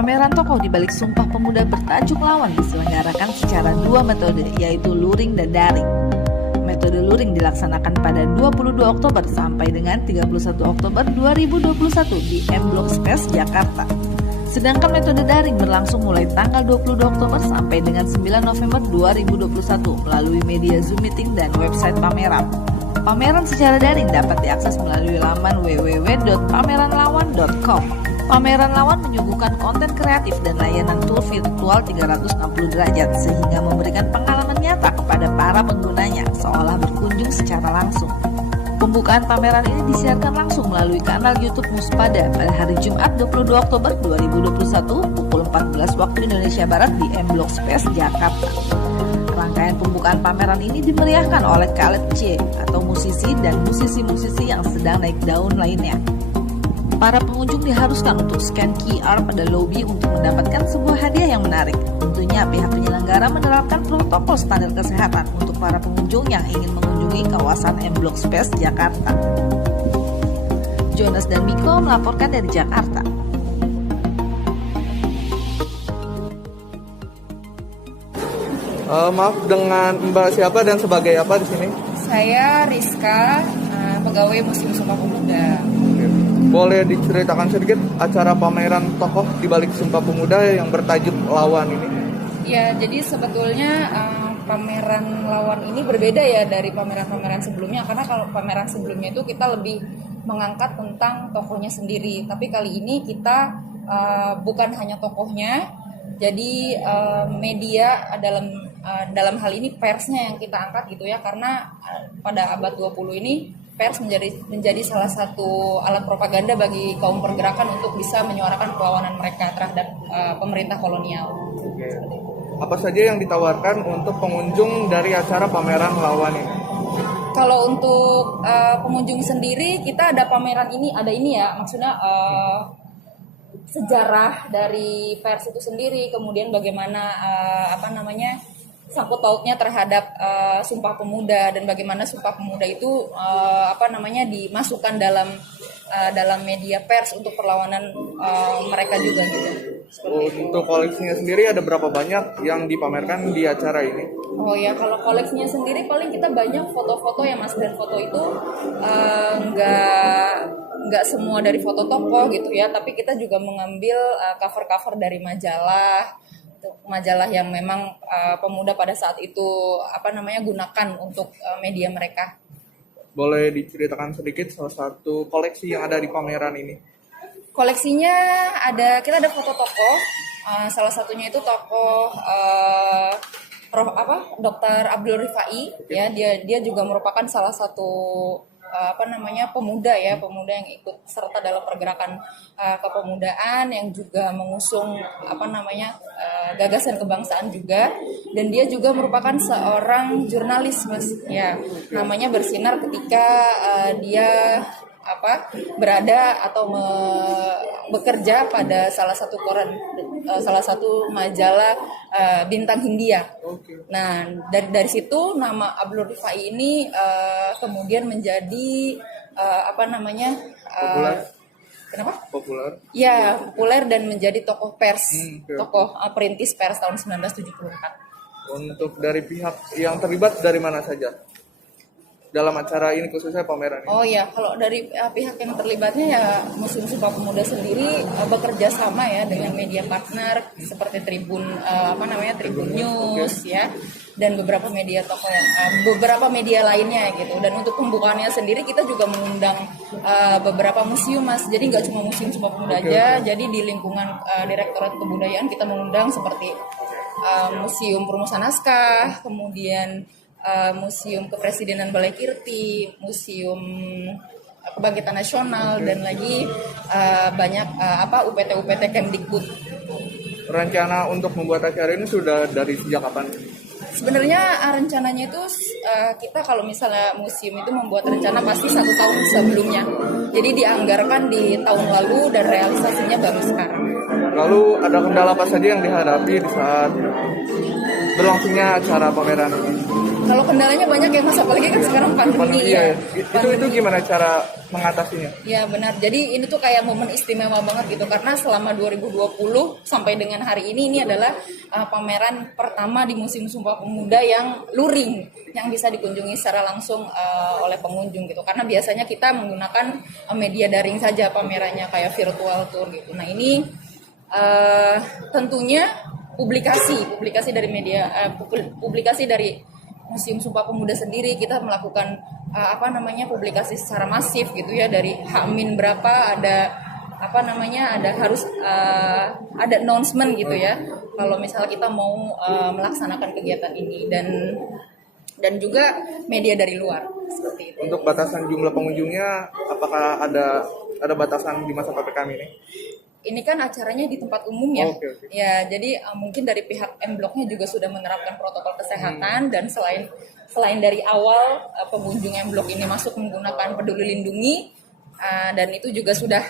Pameran tokoh di balik Sumpah Pemuda bertajuk Lawan diselenggarakan secara dua metode, yaitu luring dan daring. Metode luring dilaksanakan pada 22 Oktober sampai dengan 31 Oktober 2021 di M Block Space, Jakarta. Sedangkan metode daring berlangsung mulai tanggal 22 Oktober sampai dengan 9 November 2021 melalui media Zoom Meeting dan website pameran. Pameran secara daring dapat diakses melalui laman www.pameranlawan.com. Pameran Lawan menyuguhkan konten kreatif dan layanan tour virtual 360 derajat sehingga memberikan pengalaman nyata kepada para penggunanya seolah berkunjung secara langsung. Pembukaan pameran ini disiarkan langsung melalui kanal YouTube Muspada pada hari Jumat 22 Oktober 2021 pukul 14 waktu Indonesia Barat di M Block Space, Jakarta. Rangkaian pembukaan pameran ini dimeriahkan oleh Khaled C atau musisi dan musisi-musisi yang sedang naik daun lainnya. Para pengunjung diharuskan untuk scan QR pada lobi untuk mendapatkan sebuah hadiah yang menarik. Tentunya pihak penyelenggara menerapkan protokol standar kesehatan untuk para pengunjung yang ingin mengunjungi kawasan M Block Space, Jakarta. Jonas dan Miko melaporkan dari Jakarta. Maaf, dengan Mbak siapa dan sebagai apa di sini? Saya Rizka, pegawai Museum Sumpah Pemuda. Boleh diceritakan sedikit acara pameran tokoh di balik Sumpah Pemuda yang bertajuk Lawan ini? Ya, jadi sebetulnya pameran Lawan ini berbeda ya dari pameran-pameran sebelumnya, karena kalau pameran sebelumnya itu kita lebih mengangkat tentang tokohnya sendiri. Tapi kali ini kita bukan hanya tokohnya, jadi media dalam hal ini persnya yang kita angkat gitu ya, karena pada abad 20 ini pers menjadi salah satu alat propaganda bagi kaum pergerakan untuk bisa menyuarakan perlawanan mereka terhadap pemerintah kolonial. Oke. Apa saja yang ditawarkan untuk pengunjung dari acara pameran Lawan ini? Kalau untuk pengunjung sendiri, kita ada pameran ini, maksudnya sejarah dari pers itu sendiri, kemudian bagaimana sangkut pautnya terhadap Sumpah Pemuda dan bagaimana Sumpah Pemuda itu dimasukkan dalam media pers untuk perlawanan mereka juga gitu. Untuk koleksinya sendiri ada berapa banyak yang dipamerkan di acara ini? Oh ya, kalau koleksinya sendiri paling kita banyak foto-foto ya Mas, dan foto itu nggak semua dari foto tokoh gitu ya, tapi kita juga mengambil cover-cover dari majalah yang memang pemuda pada saat itu gunakan untuk media mereka. Boleh diceritakan sedikit salah satu koleksi yang ada di pameran ini? Koleksinya kita ada foto tokoh, salah satunya itu tokoh Dr. Abdul Rifai ya, dia juga merupakan salah satu pemuda yang ikut serta dalam pergerakan kepemudaan, yang juga mengusung gagasan kebangsaan juga, dan dia juga merupakan seorang jurnalis Mas ya, namanya bersinar ketika dia berada atau bekerja pada salah satu majalah Bintang Hindia. Okay. Nah, dari situ nama Abdul Rifai ini kemudian menjadi populer. Kenapa? Populer. Ya, populer dan menjadi tokoh pers, Okay. tokoh perintis pers tahun 1974. Untuk dari pihak yang terlibat dari mana saja dalam acara ini, khususnya pameran ini? Oh ya, kalau dari pihak yang terlibatnya ya Museum Sumpah Pemuda sendiri bekerja sama ya dengan media partner seperti Tribun News ya, dan beberapa media beberapa media lainnya gitu. Dan untuk pembukaannya sendiri kita juga mengundang beberapa museum Mas. Jadi nggak cuma Museum Sumpah Pemuda aja. Jadi di lingkungan Direktorat Kebudayaan kita mengundang seperti Museum Perumusan Naskah, kemudian Museum Kepresidenan Balai Kirti, Museum Kebangkitan Nasional, dan lagi banyak UPT Kemdikbud. Rencana untuk membuat acara ini sudah dari sejak kapan? Sebenarnya rencananya itu kita kalau misalnya museum itu membuat rencana pasti 1 tahun sebelumnya. Jadi dianggarkan di tahun lalu dan realisasinya baru sekarang. Lalu ada kendala apa saja yang dihadapi di saat berlangsungnya acara pameran ini? Kalau kendalanya banyak ya Mas, apalagi kan sekarang pandemi ya. Itu gimana cara mengatasinya? Ya benar. Jadi ini tuh kayak momen istimewa banget gitu karena selama 2020 sampai dengan hari ini adalah pameran pertama di Museum Sumpah Pemuda yang luring, yang bisa dikunjungi secara langsung oleh pengunjung gitu. Karena biasanya kita menggunakan media daring saja pamerannya kayak virtual tour gitu. Nah, ini tentunya publikasi dari media publikasi dari Museum Sumpah Pemuda sendiri, kita melakukan publikasi secara masif gitu ya, dari H-min berapa ada harus ada announcement gitu ya kalau misalnya kita mau melaksanakan kegiatan ini, dan juga media dari luar seperti itu. Untuk batasan jumlah pengunjungnya, apakah ada batasan di masa PPKM ini? Ini kan acaranya di tempat umum ya. Okay. Ya, jadi mungkin dari pihak M-Block-nya juga sudah menerapkan protokol kesehatan, dan selain dari awal pengunjung M-Block ini masuk menggunakan Peduli Lindungi, dan itu juga sudah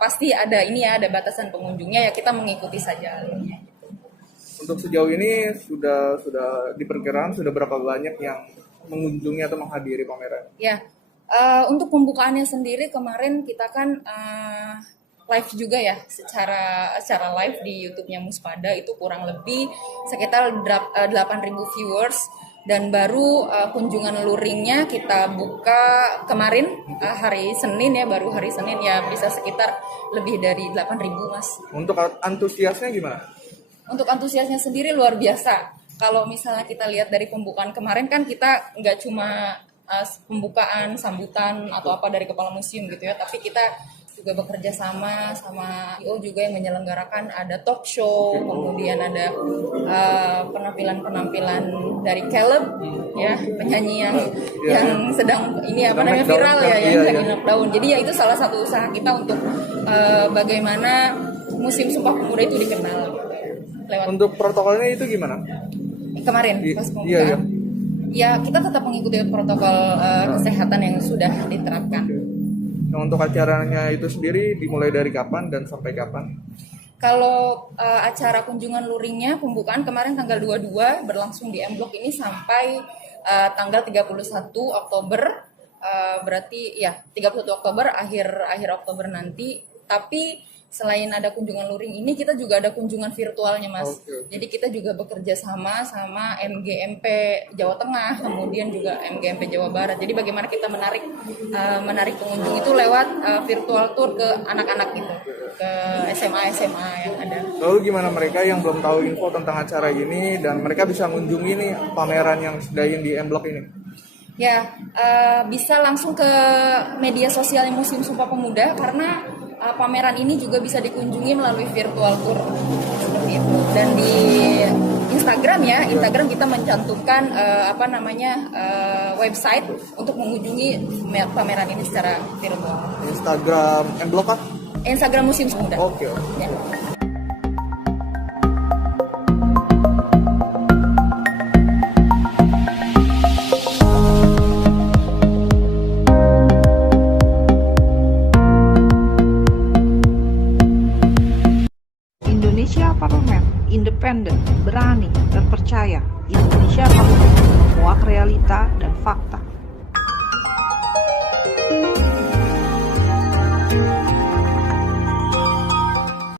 pasti ada batasan pengunjungnya, ya kita mengikuti saja alurnya. Untuk sejauh ini sudah diperkirakan sudah berapa banyak yang mengunjungi atau menghadiri pameran? Ya, untuk pembukaannya sendiri kemarin kita kan live juga ya, secara live di YouTube-nya Muspada, itu kurang lebih sekitar 8.000 viewers, dan baru kunjungan luringnya kita buka kemarin hari Senin ya, baru hari Senin ya bisa sekitar lebih dari 8.000 Mas. Untuk antusiasnya gimana? Untuk antusiasnya sendiri luar biasa. Kalau misalnya kita lihat dari pembukaan kemarin kan kita nggak cuma pembukaan, sambutan atau apa dari kepala museum gitu ya, tapi kita juga bekerja sama IO juga yang menyelenggarakan, ada talk show, kemudian ada penampilan dari Caleb ya, penyanyi yang sedang viral ya, yang sedang lockdown. Jadi ya itu salah satu usaha kita untuk bagaimana Museum Sumpah Pemuda itu dikenal. Untuk protokolnya itu gimana? Kemarin pas pembukaan. Ya, kita tetap mengikuti protokol kesehatan yang sudah diterapkan. Nah, untuk acaranya itu sendiri dimulai dari kapan dan sampai kapan? Kalau acara kunjungan luringnya pembukaan kemarin tanggal 22 berlangsung di M-Block ini sampai tanggal 31 Oktober, berarti ya 31 Oktober akhir Oktober nanti. Tapi selain ada kunjungan luring ini, kita juga ada kunjungan virtualnya Mas. Jadi kita juga bekerja sama MGMP Jawa Tengah, kemudian juga MGMP Jawa Barat. Jadi bagaimana kita menarik pengunjung itu lewat virtual tour ke anak-anak gitu, ke SMA yang ada. Lalu gimana mereka yang belum tahu info tentang acara ini dan mereka bisa mengunjungi nih pameran yang sedain di M-Block ini? Ya, bisa langsung ke media sosial Museum Sumpah Pemuda, karena pameran ini juga bisa dikunjungi melalui virtual tour seperti itu. Dan di Instagram kita mencantumkan website untuk mengunjungi pameran ini secara virtual. Instagram M-Block kan? Instagram Museum Pemuda. Oke. Ya. Indonesia Parlemen, independen, berani, terpercaya. Indonesia Parlemen, muak realita dan fakta.